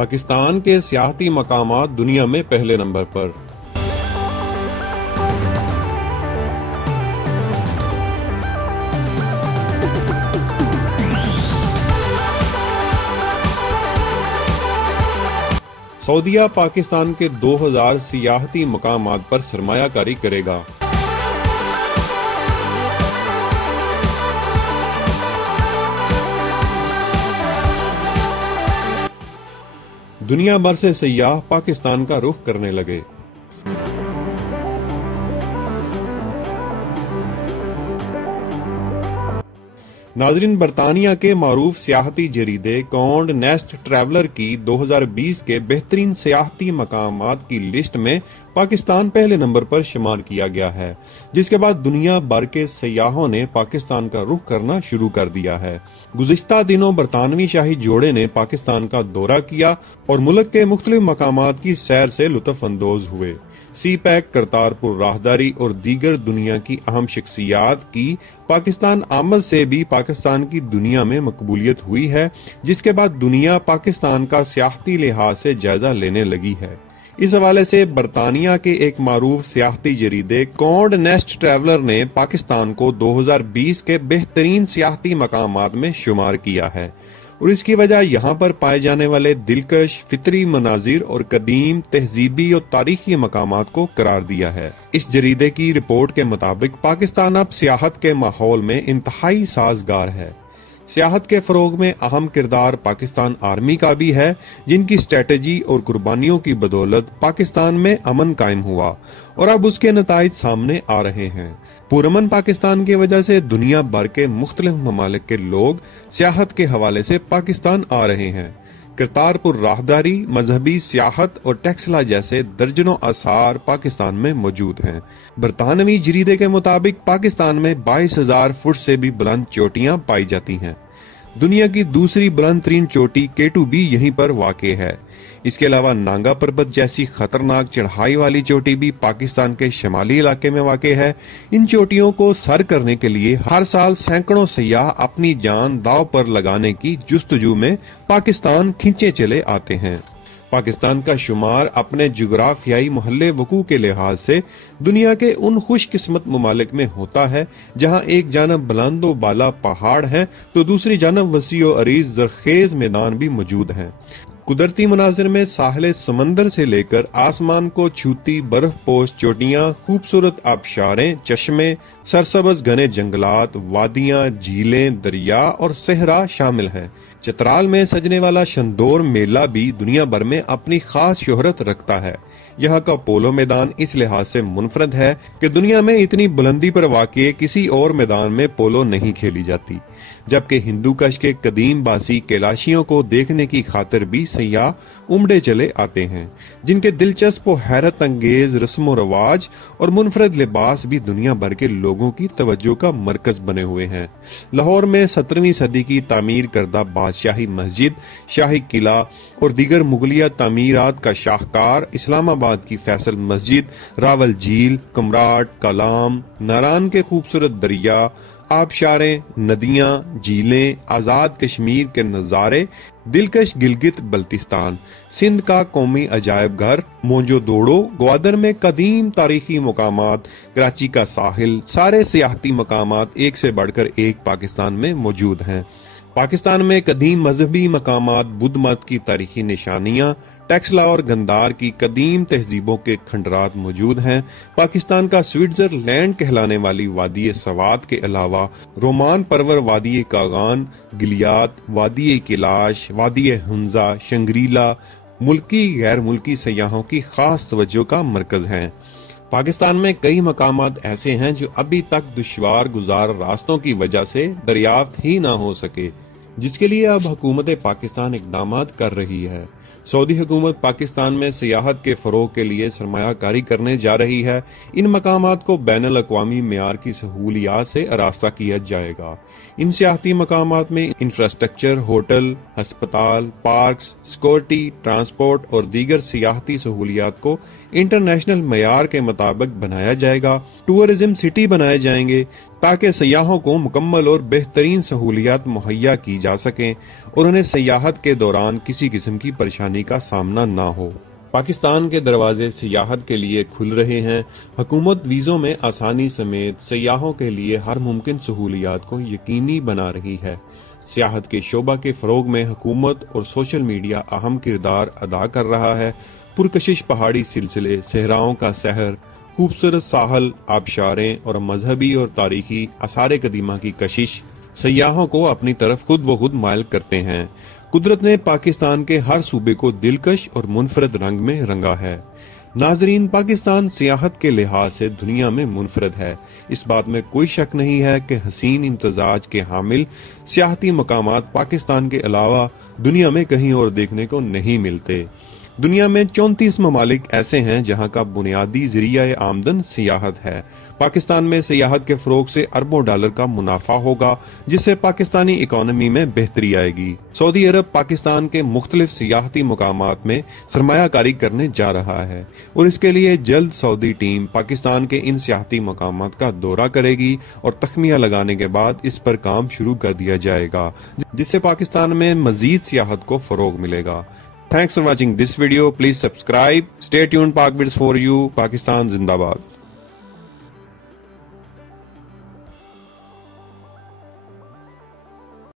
पाकिस्तान के सियाहती मकामात दुनिया में पहले नंबर पर। सऊदीया पाकिस्तान के 2000 सियाहती मकामात पर सरमायाकारी करेगा। दुनिया भर से सयाह पाकिस्तान का रुख करने लगे। नाजरीन, बरतानिया के मारूफ सियाहती जरीदे कॉन्ड नेस्ट ट्रैवलर की 2020 के बेहतरीन सियाहती मकामात की लिस्ट में पाकिस्तान पहले नंबर पर शुमार किया गया है, जिसके बाद दुनिया भर के सयाहों ने पाकिस्तान का रुख करना शुरू कर दिया है। गुज़िश्ता दिनों बरतानवी शाही जोड़े ने पाकिस्तान का दौरा किया और मुल्क के मुख्तलिफ मकामात की सैर से लुत्फ अंदोज हुए। सी पैक, करतारपुर राहदारी और दीगर दुनिया की अहम शख्सियात की पाकिस्तान आमद से भी पाकिस्तान की दुनिया में मकबूलियत हुई है, जिसके बाद दुनिया पाकिस्तान का सियाहती लिहाज से जायजा लेने लगी है। इस हवाले से बरतानिया के एक मारूफ सियाहती जरीदे कॉन्ड नेस्ट ट्रैवलर ने पाकिस्तान को 2020 के बेहतरीन सियाहती मकामात में शुमार किया है और इसकी वजह यहाँ पर पाए जाने वाले दिलकश फितरी मनाजिर और कदीम तहजीबी और तारीखी मकामात को करार दिया है। इस जरीदे की रिपोर्ट के मुताबिक पाकिस्तान अब सियाहत के माहौल में इंतहाई साजगार है। सियाहत के फरोग में अहम किरदार पाकिस्तान आर्मी का भी है, जिनकी स्ट्रेटजी और कुर्बानियों की बदौलत पाकिस्तान में अमन कायम हुआ और अब उसके नताइज सामने आ रहे हैं। पुरअमन पाकिस्तान की वजह से दुनिया भर के मुख्तलिफ ममालिक के लोग सियाहत के हवाले से पाकिस्तान आ रहे हैं। करतारपुर राहदारी, मजहबी सियाहत और टेक्सला जैसे दर्जनों आसार पाकिस्तान में मौजूद हैं। बरतानवी जरीदे के मुताबिक पाकिस्तान में 22,000 फुट से भी बुलंद चोटियां पाई जाती हैं। दुनिया की दूसरी बुलंद तरीन चोटी केटू भी यहीं पर वाक़े है। इसके अलावा नांगा पर्वत जैसी खतरनाक चढ़ाई वाली चोटी भी पाकिस्तान के शमाली इलाके में वाक़े है। इन चोटियों को सर करने के लिए हर साल सैकड़ों सयाह अपनी जान दांव पर लगाने की जुस्तजू में पाकिस्तान खींचे चले आते हैं। पाकिस्तान का शुमार अपने जुग्राफियाई मोहल्ले वकू के लिहाज से दुनिया के उन खुशकिस्मत ममालिक में होता है जहां एक जानब बुलंदो बाला पहाड़ है तो दूसरी जानब वसीओ अरीज जरखेज मैदान भी मौजूद हैं। कुदरती मनाजिर में साहिल समंदर से लेकर आसमान को छूती बर्फ पोश चोटियां, खूबसूरत आबशारें, चश्मे, सरसब्ज घने जंगलात, वादियां, झीलें, दरिया और सहरा शामिल हैं। चित्राल में सजने वाला शंदोर मेला भी दुनिया भर में अपनी खास शोहरत रखता है। यहाँ का पोलो मैदान इस लिहाज से मुनफरद है कि दुनिया में इतनी बुलंदी पर वाक़े किसी और मैदान में पोलो नहीं खेली जाती, जबकि हिंदू कश के कदीम बासी कैलाशियों को देखने की खातिर भी सयाह उमड़े चले आते हैं, जिनके दिलचस्प और हैरत अंगेज रस्म रवाज और मुनफरद लिबास भी दुनिया भर के लोगों की तवज्जो का मरकज बने हुए हैं। लाहौर में 17वीं सदी की तामीर करदा बादशाही मस्जिद, शाही किला और दीगर मुगलिया तामीरात का शाहकार, इस्लामाबाद की फैसल मस्जिद, रावल झील, कमराट, कलाम, नारान के खूबसूरत दरिया, आबशारें, नदियां, झीलें, आजाद कश्मीर के नज़ारे, दिलकश गिलगित बल्तिस्तान, सिंध का कौमी अजायब घर, मोंजोदोड़ो, ग्वादर में कदीम तारीखी मकामात, कराची का साहिल, सारे सियाहती मकामात एक से बढ़कर एक पाकिस्तान में मौजूद हैं। पाकिस्तान में कदीम मजहबी मकामात, बुद्ध मत की तारीखी निशानियां, टेक्सला और गंदार की कदीम तहजीबों के खंडरात मौजूद हैं। पाकिस्तान का स्विट्जरलैंड कहलाने वाली वादी सवात के अलावा रोमान परवर वादी कागान, गिलियात, वादी किलाश, वादी हुंजा, शंग्रीला मुल्की गैर मुल्की सयाहों की खास तवज्जो का मरकज हैं। पाकिस्तान में कई मकामात ऐसे हैं जो अभी तक दुश्वार गुजार रास्तों की वजह से दरियाफ्त ही ना हो सके, जिसके लिए अब हुकूमत पाकिस्तान इकदाम कर रही है। सऊदी हुकूमत पाकिस्तान में सियाहत के फरोग के लिए सरमायाकारी करने जा रही है। इन मकामात को बैनुल अक़वामी मेयार की सहूलियात से आरास्ता किया जाएगा। इन सियाहती मकामात में इंफ्रास्ट्रक्चर, होटल, अस्पताल, पार्क्स, सिक्योरिटी, ट्रांसपोर्ट और दीगर सियाहती सहूलियात को इंटरनेशनल मेयार के मुताबिक बनाया जाएगा। टूरिज्म सिटी बनाए जाएंगे ताकि सयाहों को मुकम्मल और बेहतरीन सहूलियात मुहैया की जा सकें और उन्हें सयाहत के दौरान किसी किस्म की परेशानी का सामना न हो। पाकिस्तान के दरवाजे सियाहत के लिए खुल रहे हैं। हुकूमत वीज़ों में आसानी समेत सयाहों के लिए हर मुमकिन सहूलियात को यकीनी बना रही है। सियाहत के शोबा के फरोग में हुकूमत और सोशल मीडिया अहम किरदार अदा कर रहा है। पुरकशिश पहाड़ी सिलसिले, सहराओं का शहर, खूबसूरत साहल, आबशारें और मजहबी और तारीखी आसार कदीमा की कशिश सयाहों को अपनी तरफ खुद ब खुद मायल करते हैं। कुदरत ने पाकिस्तान के हर सूबे को दिलकश और मुनफरद रंग में रंगा है। नाजरीन, पाकिस्तान सियाहत के लिहाज से दुनिया में मुनफरद है। इस बात में कोई शक नहीं है कि हसीन इम्तजाज के हामिल सियाहती मकामात पाकिस्तान के अलावा दुनिया में कहीं और देखने को नहीं मिलते। दुनिया में 34 ममालिक ऐसे हैं जहां का बुनियादी जरिया आमदन सियाहत है। पाकिस्तान में सियाहत के फरोग से अरबों डॉलर का मुनाफा होगा, जिससे पाकिस्तानी इकोनॉमी में बेहतरी आएगी। सऊदी अरब पाकिस्तान के मुख्तलिफ सियाहती मकामात में सरमायाकारी करने जा रहा है और इसके लिए जल्द सऊदी टीम पाकिस्तान के इन सियाहती मकामात का दौरा करेगी और तख्मिया लगाने के बाद इस पर काम शुरू कर दिया जाएगा, जिससे पाकिस्तान में मजीद सियाहत को फरोग मिलेगा। Thanks for watching this video. Please subscribe. Stay tuned. Pak Bits for you. Pakistan Zindabad.